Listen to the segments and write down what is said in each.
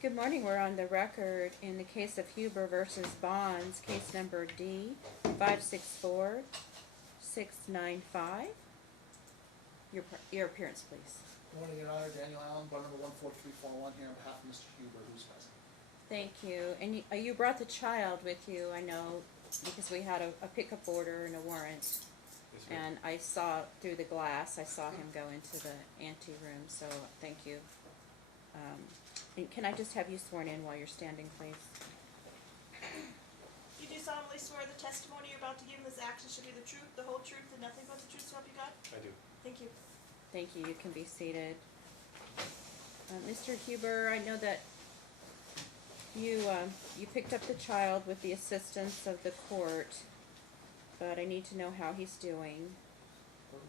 Good morning. We're on the record in the case of Huber versus Bahns, case number D 564-695. Your appearance, please. Good morning, Your Honor. Daniel Allen, bar number 14341 here on behalf of Mr. Huber, who's present. Thank you. And you brought the child with you, I know, because we had a pickup order and a warrant. Yes, And I saw through the glass, I saw him go into the ante room, so thank you. And can I just have you sworn in while you're standing, please? You do solemnly swear the testimony you're about to give in this action should be the truth, the whole truth, and nothing but the truth, so help you God? I do. Thank you. Thank you. You can be seated. Mr. Huber, I know that you picked up the child with the assistance of the court, but I need to know how he's doing.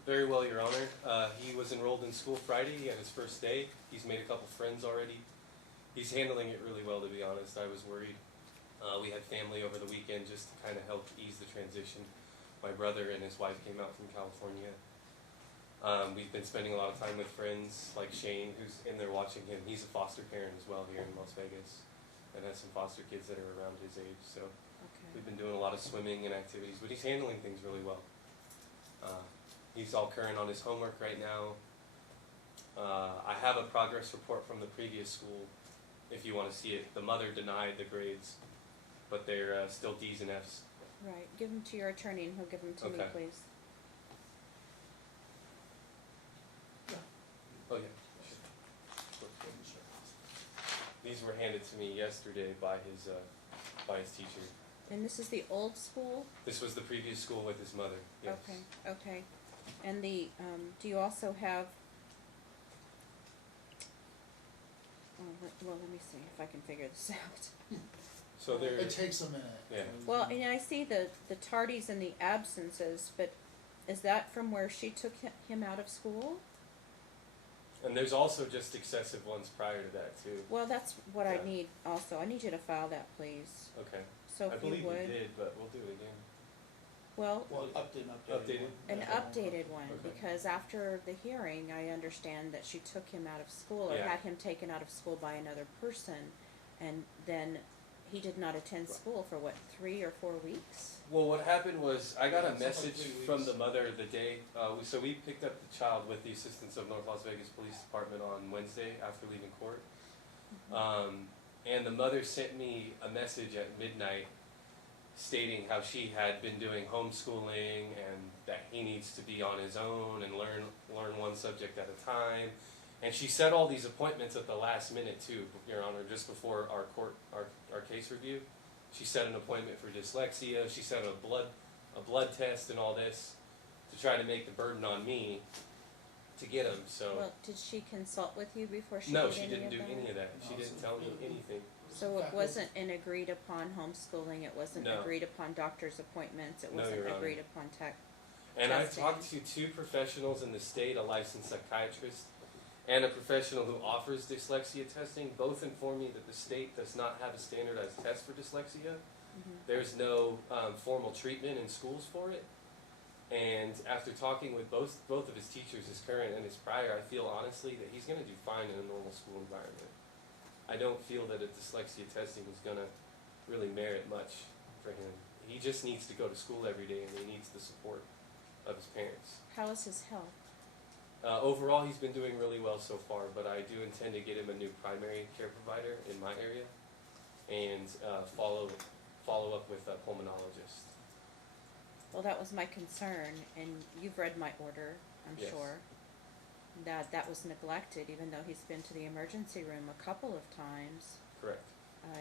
Very well, Your Honor. He was enrolled in school Friday. He had his first day. He's made a couple friends already. He's handling it really well, to be honest. I was worried. We had family over the weekend just to kind of help ease the transition. My brother and his wife came out from California. We've been spending a lot of time with friends like Shane, who's in there watching him. He's a foster parent as well here in Las Vegas and has some foster kids that are around his age. So we've been doing a lot of swimming and activities, but he's handling things really well. He's all current on his homework right now. I have a progress report from the previous school if you want to see it. The mother denied the grades, but they're still D's and F's. Right. Give them to your attorney and he'll give them to me, please. Oh yeah. These were handed to me yesterday by his teacher. And this is the old school? This was the previous school with his mother. Yes. Okay. And the, do you also have, well, let me see if I can figure this out. So there. It takes a minute. Yeah. Well, and I see the tardies and the absences, but is that from where she took him out of school? And there's also just excessive ones prior to that too. Well, that's what Yeah. I need also. I need you to file that, please. Okay. So I if you believe would. we did, but we'll do it again. Well, Updated. an updated one, Okay. because after the hearing, I understand that she took him out of school, or Yeah. had him taken out of school by another person, and then he did not attend school for what, 3 or 4 weeks? Well, what happened was I got a Something like message 3 weeks. from the mother the day. So we picked up the child with the assistance of North Las Vegas Police Department on Wednesday after leaving court. And the mother sent me a message at midnight stating how she had been doing homeschooling and that he needs to be on his own and learn one subject at a time. And she set all these appointments at the last minute too, Your Honor, just before our case review. She set an appointment for dyslexia. She set a blood test and all this to try to make the burden on me to get him. So Well, did she consult with you before she no, did she any didn't of do that? any of that. She No, didn't so tell me anything. So it wasn't an agreed upon homeschooling, it wasn't No. agreed upon doctor's appointments, it No, wasn't Your Honor. agreed upon tech. And I've testing. talked to 2 professionals in the state, a licensed psychiatrist and a professional who offers dyslexia testing. Both inform me that the state does not have a standardized test for dyslexia. There's no formal treatment in schools for it. And after talking with both of his teachers, his current and his prior, I feel honestly that he's going to do fine in a normal school environment. I don't feel that a dyslexia testing is going to really merit much for him. He just needs to go to school every day and he needs the support of his parents. How is his health? Overall, he's been doing really well so far, but I do intend to get him a new primary care provider in my area and follow up with a pulmonologist. Well, that was my concern, and you've read my order, I'm Yes. sure, that was neglected, even though he's been to the emergency room a couple of times. Correct.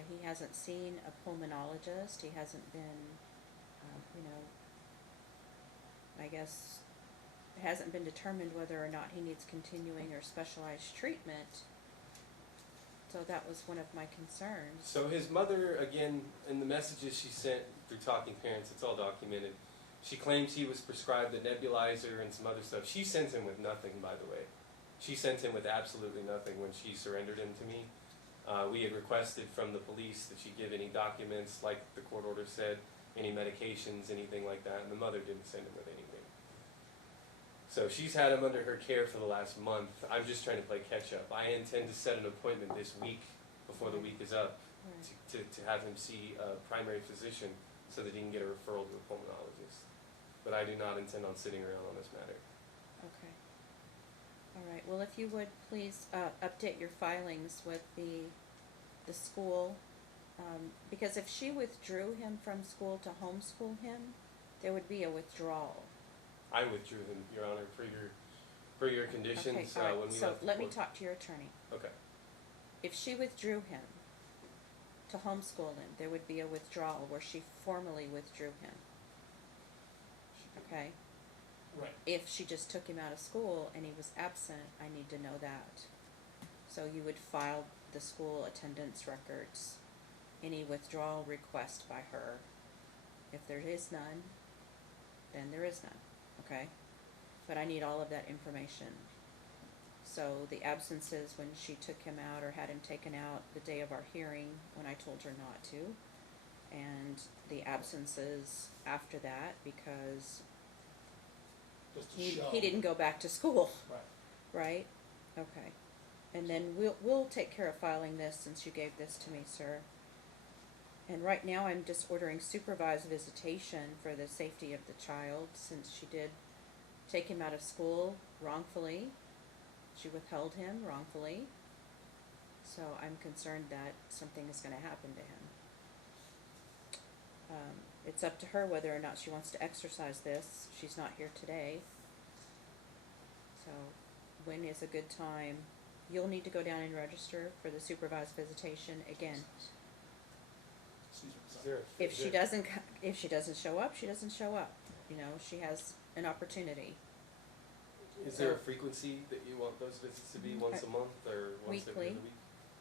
He hasn't seen a pulmonologist, he hasn't been, I guess, it hasn't been determined whether or not he needs continuing or specialized treatment. So that was one of my concerns. So his mother, again, in the messages she sent through Talking Parents, it's all documented. She claims he was prescribed a nebulizer and some other stuff. She sent him with nothing, by the way. She sent him with absolutely nothing when she surrendered him to me. We had requested from the police that she give any documents, like the court order said, any medications, anything like that, and the mother didn't send him with anything. So she's had him under her care for the last month. I'm just trying to play catch up. I intend to set an appointment this week before the Right. week is up Right. to have him see a primary physician so that he can get a referral to a pulmonologist. But I do not intend on sitting around on this matter. Okay. All right, well, if you would please, update your filings with the school, because if she withdrew him from school to homeschool him, there would be a withdrawal. I withdrew him, Your Honor, per your conditions, Okay, all when right, we so left the let me court. talk to your attorney. Okay, If she withdrew him to homeschool him, there would be a withdrawal where she formally withdrew him. Okay? Right. If she just took him out of school and he was absent, I need to know that. So you would file the school attendance records, any withdrawal request by her. If there is none, then there is none, okay? But I need all of that information. So the absences when she took him out or had him taken out the day of our hearing when I told her not to, and the absences after that because Just to he show. didn't go back to school, Right. right? Okay. And then we'll take care of filing this since you gave this to me, sir. And right now I'm just ordering supervised visitation for the safety of the child since she did take him out of school wrongfully. She withheld him wrongfully. So I'm concerned that something is gonna happen to him. It's up to her whether or not she wants to exercise this. She's not here today. So when is a good time? You'll need to go down and register for the supervised visitation again. Excuse me. is sorry. there a, If she doesn't, if she doesn't show up, she doesn't show up. You know, she has an opportunity. is there a frequency that you want those visits to be, once a month or once every Weekly. other week?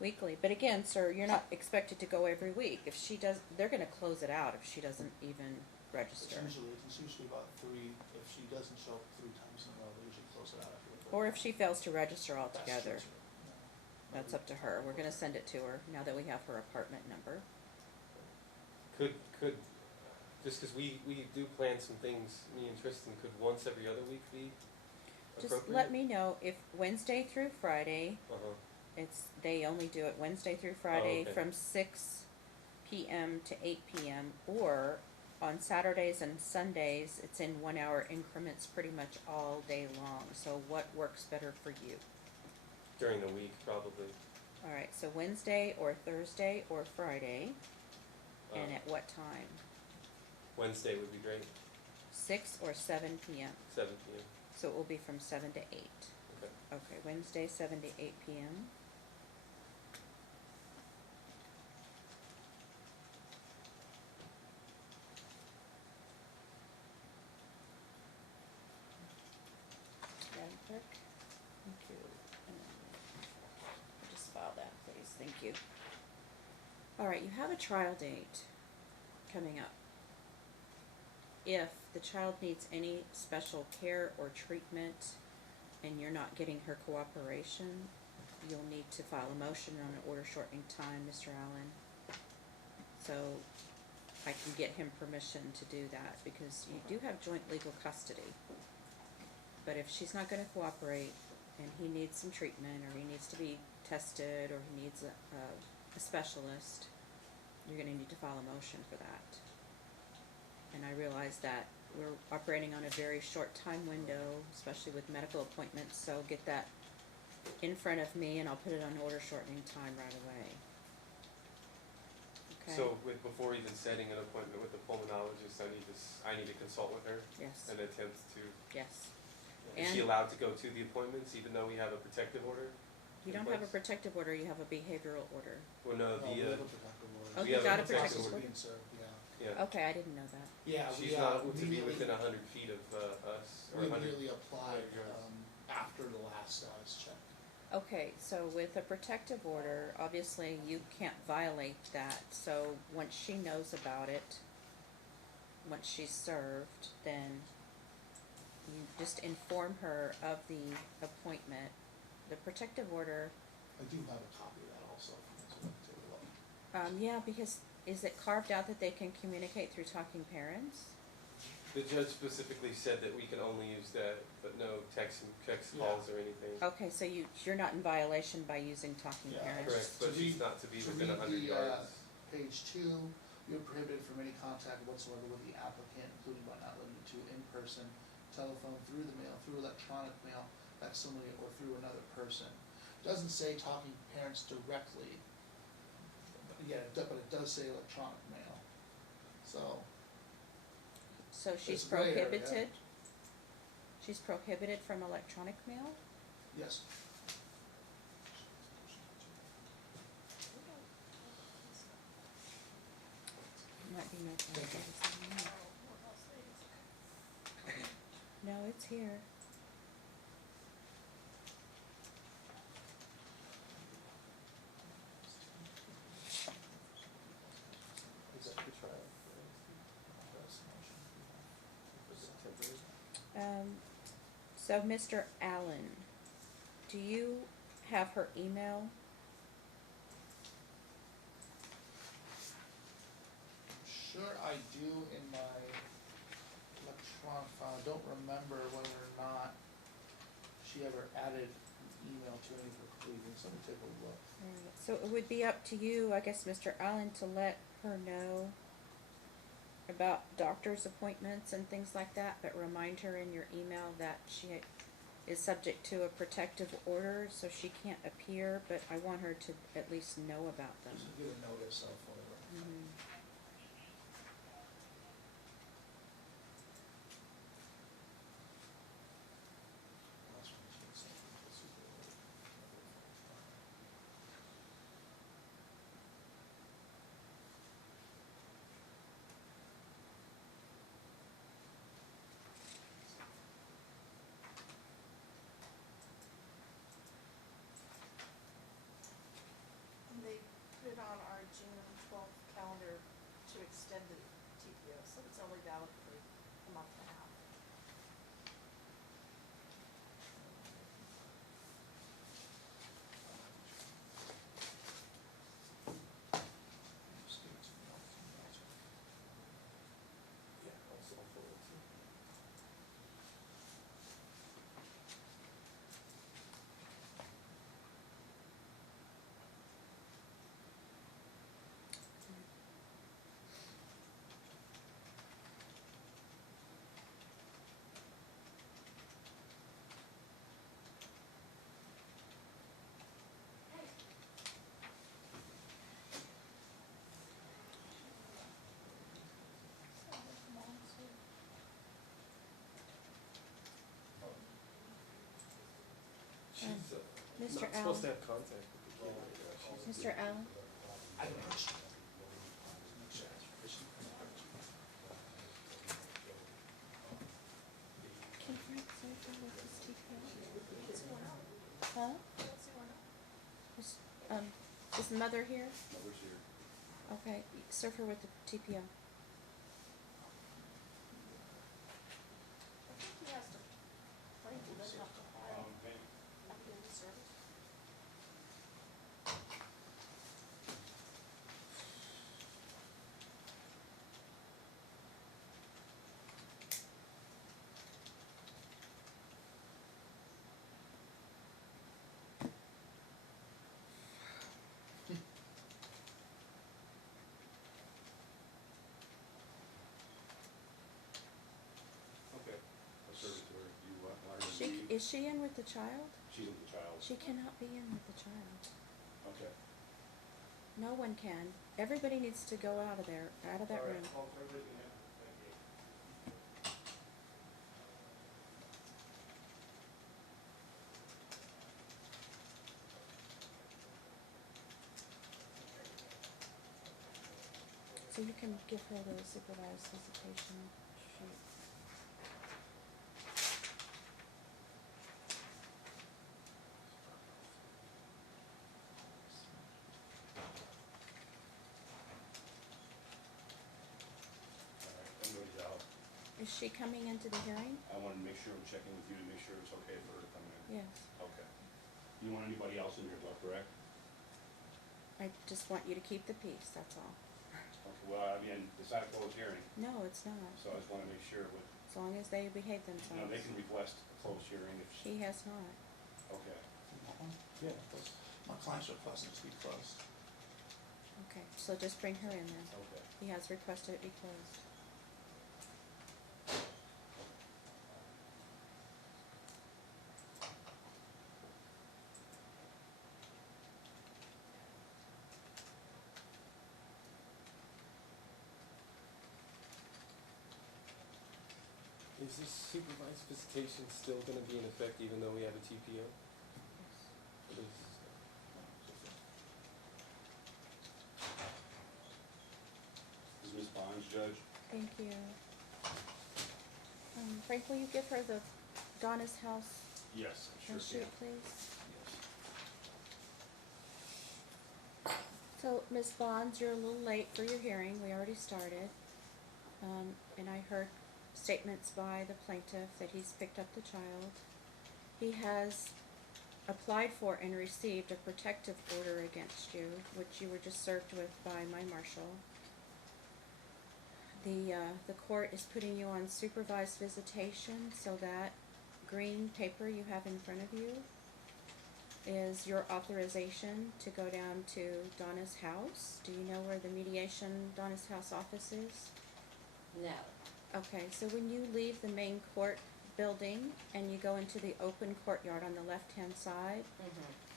Weekly, but again, sir, you're not expected to go every week. If she does, they're gonna close it out if she doesn't even register. It's usually about 3, if she doesn't show up 3 times in a row, they usually close it out after the 3rd Or if time. she fails to register That's altogether. true, too. Yeah. That's up to her. We're gonna send it to her now that we have her apartment number. Could, just cause we do plan some things, me and Tristan, could once every other week be appropriate? Just let me know if Wednesday through Friday, Uh-huh, they only do it Wednesday through Friday okay. from 6 p.m. to 8 p.m. or on Saturdays and Sundays, it's in 1 hour increments pretty much all day long. So what works better for you? during the week, probably. All right, so Wednesday or Thursday or Friday, and Uh, at what time? Wednesday would be great, 6 or 7 p.m. 7 p.m. So it will be from 7 to 8. Okay. Okay, Wednesday, 7 to 8 p.m. Madam Clerk? Thank you. I'll just file that, please. Thank you. All right, you have a trial date coming up. If the child needs any special care or treatment and you're not getting her cooperation, you'll need to file a motion on an order shortening time, Mr. Allen. So I can get him permission to do that because you do have joint legal custody. But if she's not gonna cooperate and he needs some treatment or he needs to be tested or he needs a specialist, you're gonna need to file a motion for that. And I realize that we're operating on a very short time window, especially with medical appointments, so get that in front of me and I'll put it on order shortening time right away. Okay? So before even setting an appointment with the pulmonologist, I need to consult with her Yes, and attempt to, yes. is she And- allowed to go to the appointments even though we have a protective order? You don't have a protective order, you have a behavioral order. Well, no, No, we the, have a protective order. Oh, We you have got a a protective protective order. order? Being served, yeah. yeah, Okay, I didn't know that. Yeah, she's we, not to be immediately- within 100 feet of, us, or We 100. immediately applied, yards. after the last status check. Okay, so with a protective order, obviously you can't violate that, so once she knows about it, once she's served, then you just inform her of the appointment. The protective order, I do have a copy of that also, if you guys would like to take a look. yeah, because is it carved out that they can communicate through talking parents? The judge specifically said that we can only use that, but no text Yeah. calls or anything. Okay, so you're not in violation by using talking Yeah, parents? Correct, but To she's read- not to be To within read 100 the, yards. page 2, you're prohibited from any contact whatsoever with the applicant, including but not limited to in-person, telephone, through the mail, through electronic mail, facsimile, or through another person. Doesn't say talking parents directly, but it does say electronic mail. So, So she's It's a gray area. prohibited? She's prohibited from electronic mail? yes. Might be no Thank you. problem. No, it's here. Is that the trial? So Mr. Allen, do you have her email? Sure, I do in my electronic file. I don't remember whether or not she ever added an email to any of her pleadings. Let me take a look. Alright, so it would be up to you, I guess, Mr. Allen, to let her know about doctor's appointments and things like that, but remind her in your email that she is subject to a protective order, so she can't appear, but I want her to at least know about them. Just get a notice of whatever. Mhm. That's when she gets something to the supervisor. And they put it on our June 12th calendar to extend the TPO, so it's only valid for a month and a half. Just give it to me. Yeah, also forward to. She's Mr. not supposed Allen. to have contact with the kid right now. She's- Mr. Allen? I don't know. Make sure it's official. Can Frank serve her with his TPO? What's going on? Huh? What's going on? Is mother here? Mother's here. Okay, serve her with the TPO. I think he has to, Frank, he doesn't have to file after the service. Okay. I'll serve it to her. You want her to She, leave? is she in with the child? She's with the child. She cannot be in with the child. Okay. No one can. Everybody needs to go out of there, out of that room. I'll throw everything in. Thank you. So you can give her the supervised visitation sheet. Alright, I'm ready to out. Is she coming into the hearing? I wanted to make sure I'm checking with you to make sure it's okay for her to come in. Yes. Okay. You want anybody else in here, is that correct? I just want you to keep the peace, that's all. Okay, well, I mean, it's not a closed hearing, No, it's not, so I just wanna make sure with, as long as they behave you know, themselves. they can request a closed hearing if, He has not. okay. Yeah. My client's requesting to be closed. Okay, so just bring her in then. Okay. He has requested it be closed. Is this supervised visitation still gonna be in effect even though we have a TPO? It is. Is Ms. Bahns, Judge? Thank you. Frank, will you give her the Donna's house Yes, I sure sheet, can. please? Yes. So, Ms. Bonds, you're a little late for your hearing. We already started. And I heard statements by the plaintiff that he's picked up the child. He has applied for and received a protective order against you, which you were just served with by my marshal. The court is putting you on supervised visitation, so that green paper you have in front of you is your authorization to go down to Donna's house. Do you know where the mediation Donna's house office is? No. Okay, so when you leave the main court building and you go into the open courtyard on the left-hand side,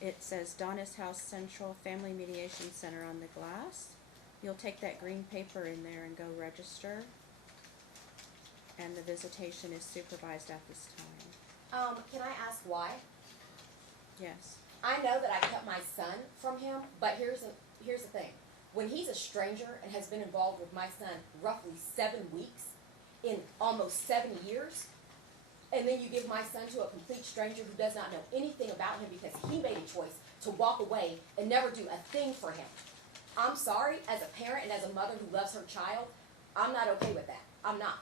it says Donna's House Central Family Mediation Center on the glass. You'll take that green paper in there and go register. And the visitation is supervised at this time. Can I ask why? Yes. I know that I kept my son from him, but here's the thing. When he's a stranger and has been involved with my son roughly 7 weeks in almost 7 years, and then you give my son to a complete stranger who does not know anything about him because he made a choice to walk away and never do a thing for him. I'm sorry, as a parent and as a mother who loves her child, I'm not okay with that. I'm not.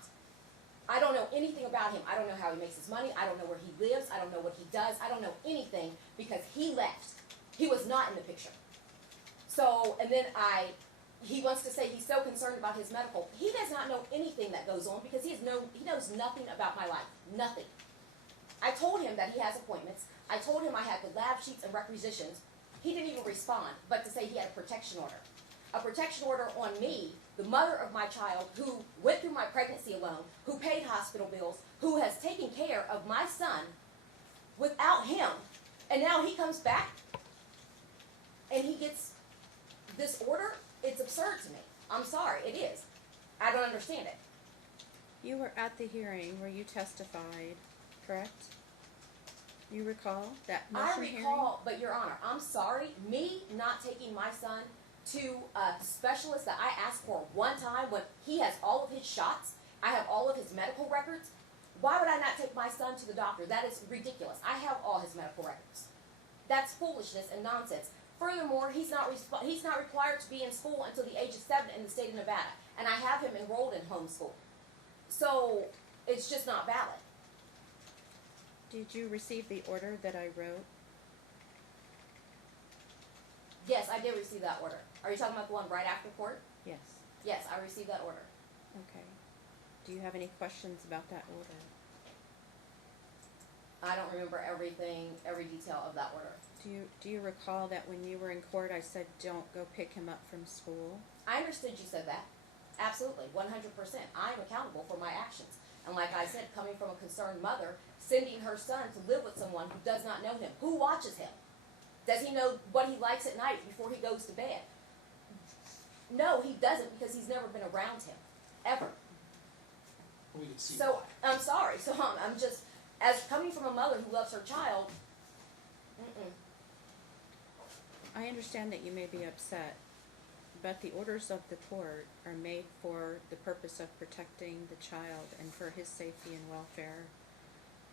I don't know anything about him. I don't know how he makes his money. I don't know where he lives. I don't know what he does. I don't know anything because he left. He was not in the picture. So, and then he wants to say he's so concerned about his medical. He does not know anything that goes on because he knows nothing about my life. Nothing. I told him that he has appointments. I told him I had the lab sheets and requisitions. He didn't even respond, but to say he had a protection order. A protection order on me, the mother of my child, who went through my pregnancy alone, who paid hospital bills, who has taken care of my son without him. And now he comes back and he gets this order. It's absurd to me. I'm sorry, it is. I don't understand it. You were at the hearing where you testified, correct? You recall that motion hearing? I recall, but Your Honor, I'm sorry, me not taking my son to a specialist that I asked for one time when he has all of his shots, I have all of his medical records. Why would I not take my son to the doctor? That is ridiculous. I have all his medical records. That's foolishness and nonsense. Furthermore, he's not required to be in school until the age of 7 in the state of Nevada, and I have him enrolled in homeschool. So it's just not valid. Did you receive the order that I wrote? Yes, I did receive that order. Are you talking about the one right after court? Yes. Yes, I received that order. Okay. Do you have any questions about that order? I don't remember every detail of that order. Do you recall that when you were in court I said don't go pick him up from school? I understood you said that. Absolutely, 100%. I am accountable for my actions. And like I said, coming from a concerned mother, sending her son to live with someone who does not know him, who watches him? Does he know what he likes at night before he goes to bed? No, he doesn't, because he's never been around him, ever. We can see So, why. I'm sorry. So I'm just, as coming from a mother who loves her child, I understand that you may be upset, but the orders of the court are made for the purpose of protecting the child and for his safety and welfare.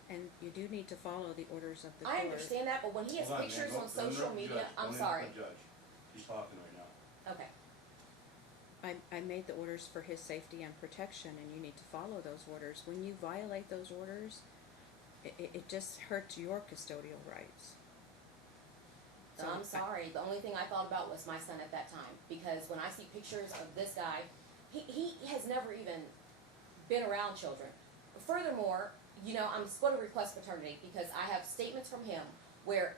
And you do need to follow the orders of the court. I understand that, but when he has Hold on, pictures man. on Don't social interrupt the media, judge. I'm Don't sorry. interrupt the judge. He's talking right now. Okay. I made the orders for his safety and protection, and you need to follow those orders. When you violate those orders, it just hurts your custodial rights. So I'm sorry, the only thing I thought about was my son at that time, because when I see pictures of this guy, he has never even been around children. Furthermore, you know, I'm supposed to request paternity because I have statements from him where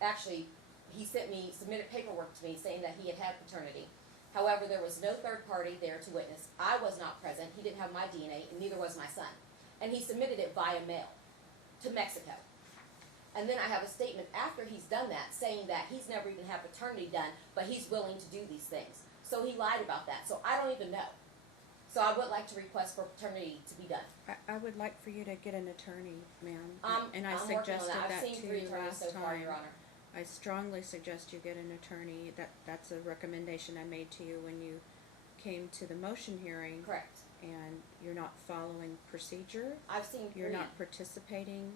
actually he submitted paperwork to me saying that he had had paternity. However, there was no third party there to witness. I was not present. He didn't have my DNA, and neither was my son. And he submitted it via mail to Mexico. And then I have a statement after he's done that saying that he's never even had paternity done, but he's willing to do these things. So he lied about that. So I don't even know. So I would like to request for paternity to be done. I would like for you to get an attorney, ma'am. And I I'm working on suggested that. I've that seen to 3 you attorneys last so far, time. Your Honor. I strongly suggest you get an attorney. That's a recommendation I made to you when you came to the motion hearing. Correct. And you're not following procedure. I've seen 3. You're not participating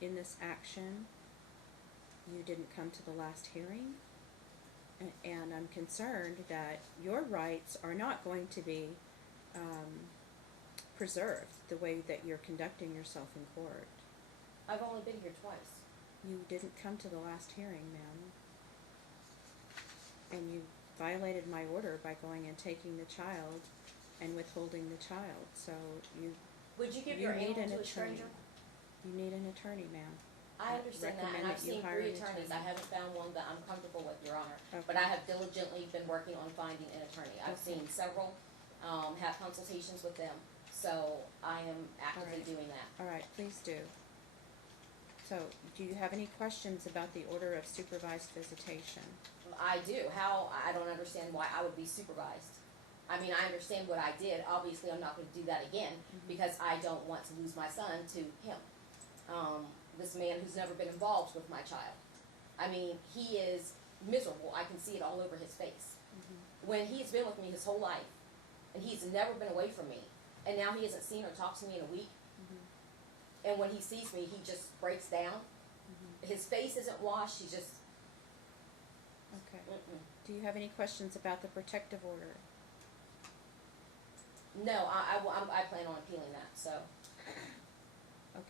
in this action. You didn't come to the last hearing. And I'm concerned that your rights are not going to be preserved the way that you're conducting yourself in court. I've only been here twice. You didn't come to the last hearing, ma'am. And you violated my order by going and taking the child and withholding the child. So Would you give you your need animal an to a attorney. stranger? You need an attorney, ma'am. I understand that, and recommend I've that you seen hire 3 an attorneys. I attorney. haven't found one that I'm comfortable with, Your Honor. Okay. But I have diligently been working on finding an attorney. I've Okay. seen several, have consultations with them, so I am actively Alright. doing that. All right, please do. So, do you have any questions about the order of supervised visitation? I do. I don't understand why I would be supervised. I mean, I understand what I did. Obviously, I'm not gonna do that again because I don't want to lose my son to him. This man who's never been involved with my child. I mean, he is miserable. I can see it all over his face. When he's been with me his whole life, and he's never been away from me, and now he hasn't seen or talked to me in a week, and when he sees me, he just breaks down. His face isn't washed. He just, Okay. mm-mm. Do you have any questions about the protective order? No, I plan on appealing that, so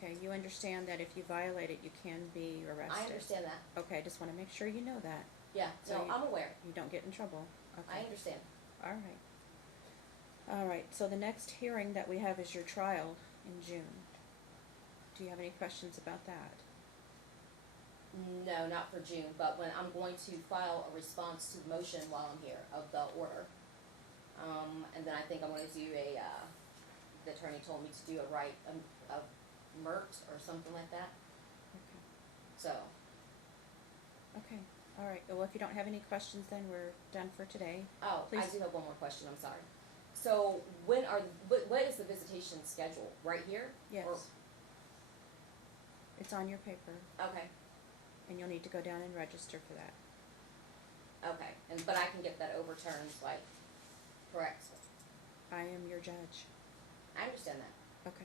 Okay, you understand that if you violate it, you can be arrested? I understand that. Okay, just wanna make sure you know that. Yeah, So no, you- I'm aware. You don't get in trouble. I Okay. understand. All right. All right, so the next hearing that we have is your trial in June. Do you have any questions about that? No, not for June, but when I'm going to file a response to the motion while I'm here of the order. And then I think I'm gonna do the attorney told me to do a MERT or something like that, Okay. so. Okay, all right. Well, if you don't have any questions, then we're done for today. Oh, I Please. do have one more question, I'm sorry. So what is the visitation schedule, right here? Yes. Or- It's on your paper, Okay, and you'll need to go down and register for that. okay, but I can get that overturned, like, correct? I am your judge. I understand that. Okay.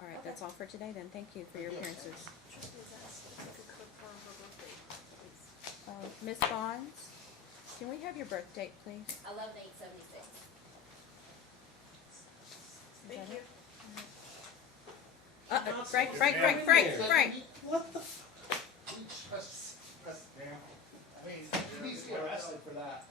All right, Okay. that's all for today then. Thank you for your appearances. Trustee has asked if I could confirm her birthday, please. Ms. Bahns, can we have your birth date, please? 11/8/76. Thank you. Frank. What the f- We just, ma'am, I mean, he needs to get arrested for that.